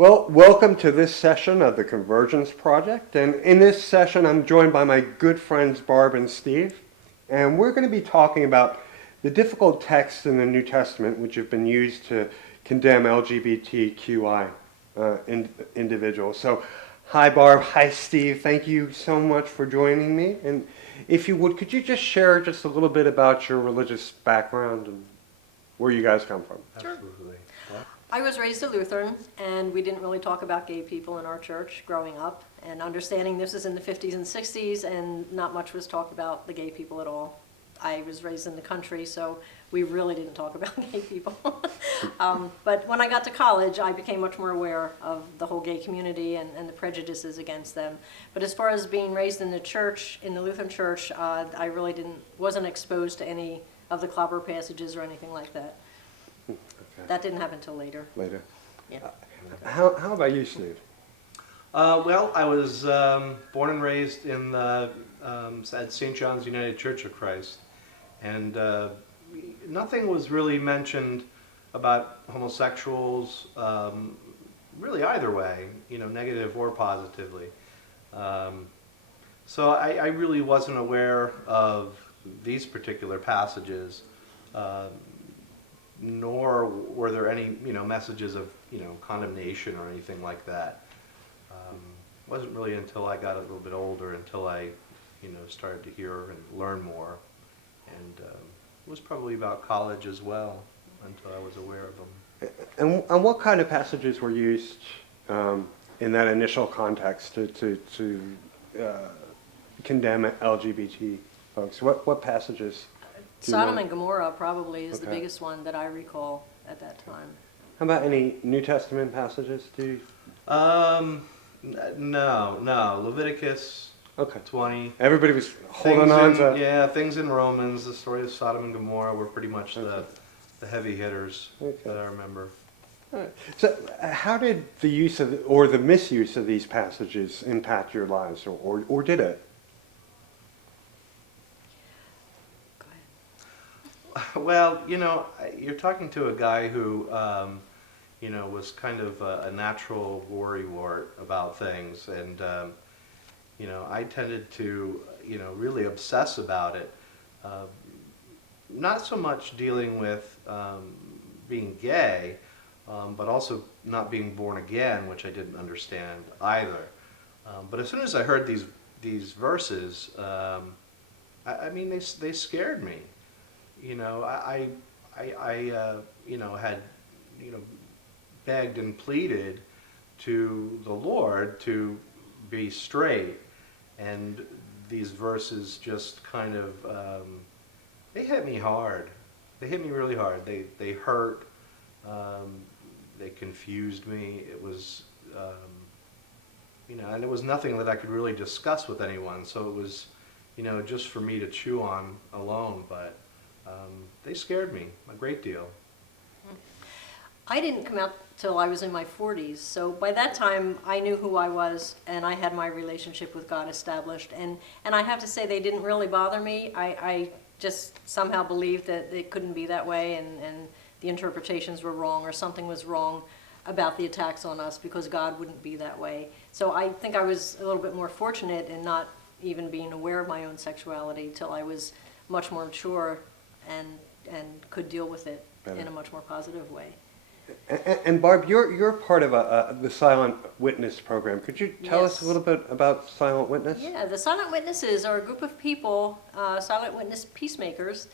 Well, welcome to this session of the Convergence Project. And in this session, I'm joined by my good friends Barb and Steve. And we're going to be talking about the difficult texts in the New Testament which have been used to condemn LGBTQI individuals. So, hi Barb, hi Steve. Thank you so much for joining me. And if you would, could you just share just a little bit about your religious background and where you guys come from? Sure. Absolutely. I was raised a Lutheran, and we didn't really talk about gay people in our church growing up. And understanding this is in the 50s and 60s, and not much was talked about the gay people at all. I was raised in the country, so we really didn't talk about gay people. But when I got to college, I became much more aware of the whole gay community and the prejudices against them. But as far as being raised in the church, in the Lutheran church, I really wasn't exposed to any of the clobber passages or anything like that. Okay. That didn't happen until later. Later. Yeah. How about you, Steve? Well, I was born and raised in at St. John's United Church of Christ, and nothing was really mentioned about homosexuals, really either way, negative or positively. So I really wasn't aware of these particular passages. Nor were there any, messages of, condemnation or anything like that. It wasn't really until I got a little bit older until I, started to hear and learn more. And it was probably about college as well until I was aware of them. And what kind of passages were used in that initial context to condemn LGBT folks? What passages? Sodom and Gomorrah probably is the biggest one that I recall at that time. How about any New Testament passages? No. Leviticus 20. Everybody was holding on to... Yeah, things in Romans, the story of Sodom and Gomorrah were pretty much the heavy hitters that I remember. All right. So how did the use of or the misuse of these passages impact your lives, or did it? Well, you're talking to a guy who, was kind of a natural worrywart about things, and, I tended to, really obsess about it. Not so much dealing with being gay, but also not being born again, which I didn't understand either. But as soon as I heard these verses, they scared me. I had, begged and pleaded to the Lord to be straight, and these verses just kind of, they hit me hard. They hit me really hard. They hurt. They confused me. It was, and it was nothing that I could really discuss with anyone. So it was, just for me to chew on alone, but they scared me a great deal. I didn't come out till I was in my 40s, so by that time I knew who I was and I had my relationship with God established, and I have to say they didn't really bother me. I just somehow believed that it couldn't be that way, and the interpretations were wrong, or something was wrong about the attacks on us because God wouldn't be that way. So I think I was a little bit more fortunate in not even being aware of my own sexuality till I was much more mature and could deal with it in a much more positive way. And Barb, you're part of the Silent Witness program. Could you tell us a little bit about Silent Witness? Yeah, the Silent Witnesses are a group of people, Silent Witness peacemakers,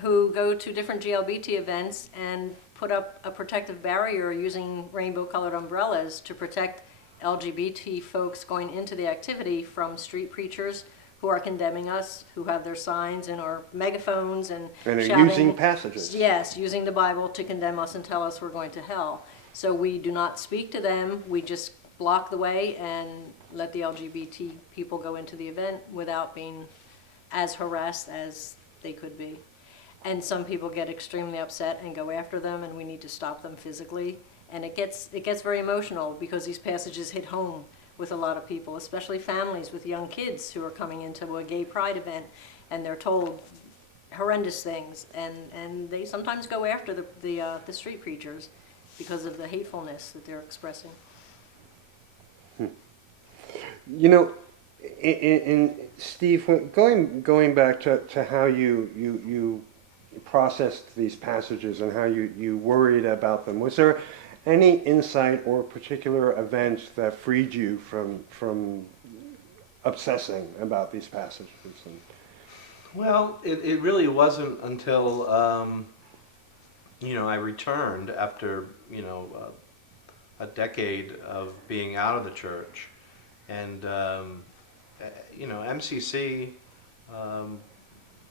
who go to different GLBT events and put up a protective barrier using rainbow-colored umbrellas to protect LGBT folks going into the activity from street preachers who are condemning us, who have their signs and our megaphones and are shouting, using passages. Yes, using the Bible to condemn us and tell us we're going to hell. So we do not speak to them. We just block the way and let the LGBT people go into the event without being as harassed as they could be. And some people get extremely upset and go after them, and we need to stop them physically. And it gets very emotional because these passages hit home with a lot of people, especially families with young kids who are coming into a gay pride event, and they're told horrendous things, and they sometimes go after the street preachers because of the hatefulness that they're expressing. You know, in Steve, going back to how you processed these passages and how you worried about them, was there any insight or particular event that freed you from obsessing about these passages? Well, it really wasn't until I returned after a decade of being out of the church, and MCC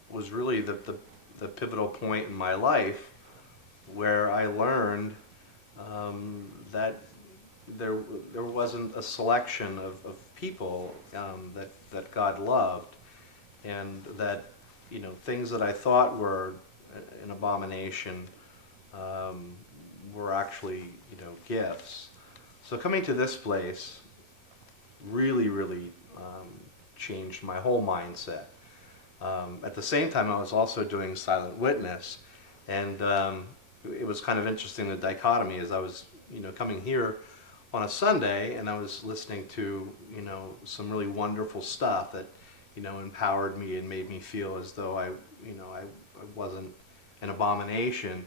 was really the pivotal point in my life where I learned that there wasn't a selection of people that God loved, and that things that I thought were an abomination were actually gifts. So coming to this place really changed my whole mindset. At the same time, I was also doing Silent Witness, and it was kind of interesting, the dichotomy, as I was coming here on a Sunday, and I was listening to some really wonderful stuff that empowered me and made me feel as though I wasn't an abomination.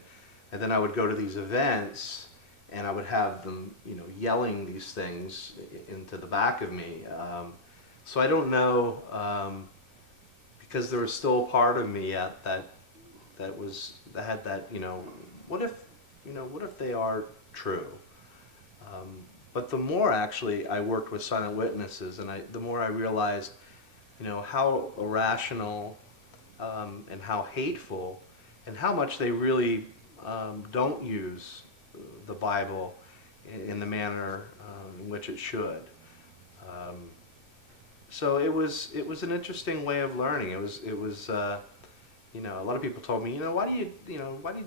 And then I would go to these events and I would have them yelling these things into the back of me. So I don't know, because there was still a part of me that had that what if they are true? But the more actually I worked with Silent Witnesses, and the more I realized how irrational and how hateful and how much they really don't use the Bible in the manner in which it should. So it was an interesting way of learning. It was a lot of people told me, why do you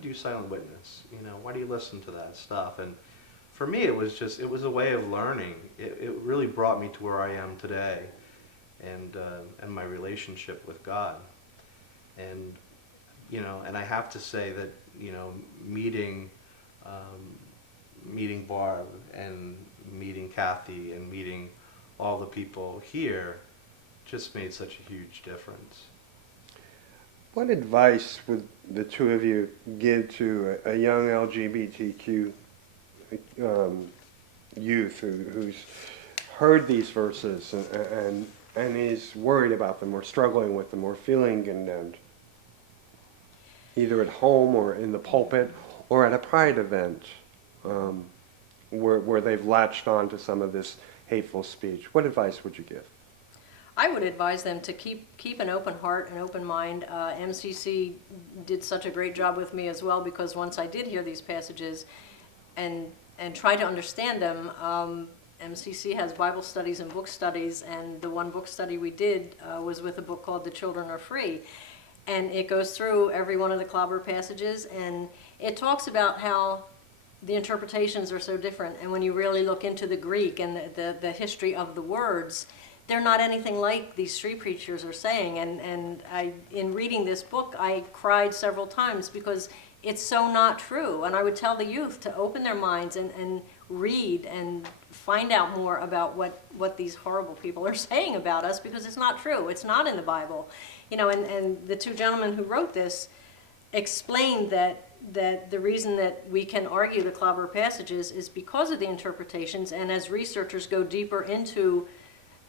do Silent Witness? Why do you listen to that stuff? And for me, it was a way of learning. It really brought me to where I am today, and my relationship with God. And and I have to say that meeting Barb and meeting Kathy and meeting all the people here just made such a huge difference. What advice would the two of you give to a young LGBTQ youth who's heard these verses and is worried about them or struggling with them or feeling condemned, either at home or in the pulpit or at a pride event where they've latched on to some of this hateful speech? What advice would you give? I would advise them to keep an open heart, an open mind. MCC did such a great job with me as well, because once I did hear these passages and try to understand them, MCC has Bible studies and book studies, and the one book study we did was with a book called The Children Are Free. And it goes through every one of the clobber passages, and it talks about how the interpretations are so different. And when you really look into the Greek and the history of the words, they're not anything like these street preachers are saying. And in reading this book, I cried several times because it's so not true. And I would tell the youth to open their minds and read and find out more about what these horrible people are saying about us, because it's not true. It's not in the Bible. And the two gentlemen who wrote this explained that the reason that we can argue the clobber passages is because of the interpretations, and as researchers go deeper into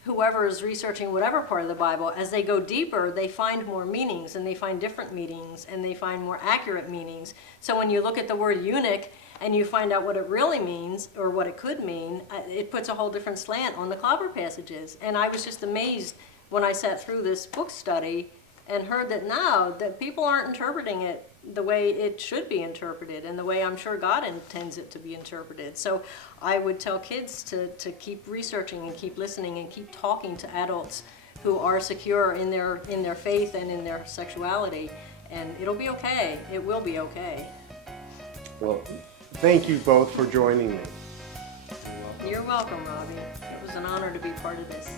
whoever is researching whatever part of the Bible, as they go deeper, they find more meanings, and they find different meanings, and they find more accurate meanings. So when you look at the word eunuch and you find out what it really means, or what it could mean, it puts a whole different slant on the clobber passages. And I was just amazed when I sat through this book study and heard that now that people aren't interpreting it the way it should be interpreted, and the way I'm sure God intends it to be interpreted. So I would tell kids to keep researching and keep listening and keep talking to adults who are secure in their faith and in their sexuality, and it'll be okay. It will be okay. Well, thank you both for joining me. You're welcome, Robbie. It was an honor to be part of this.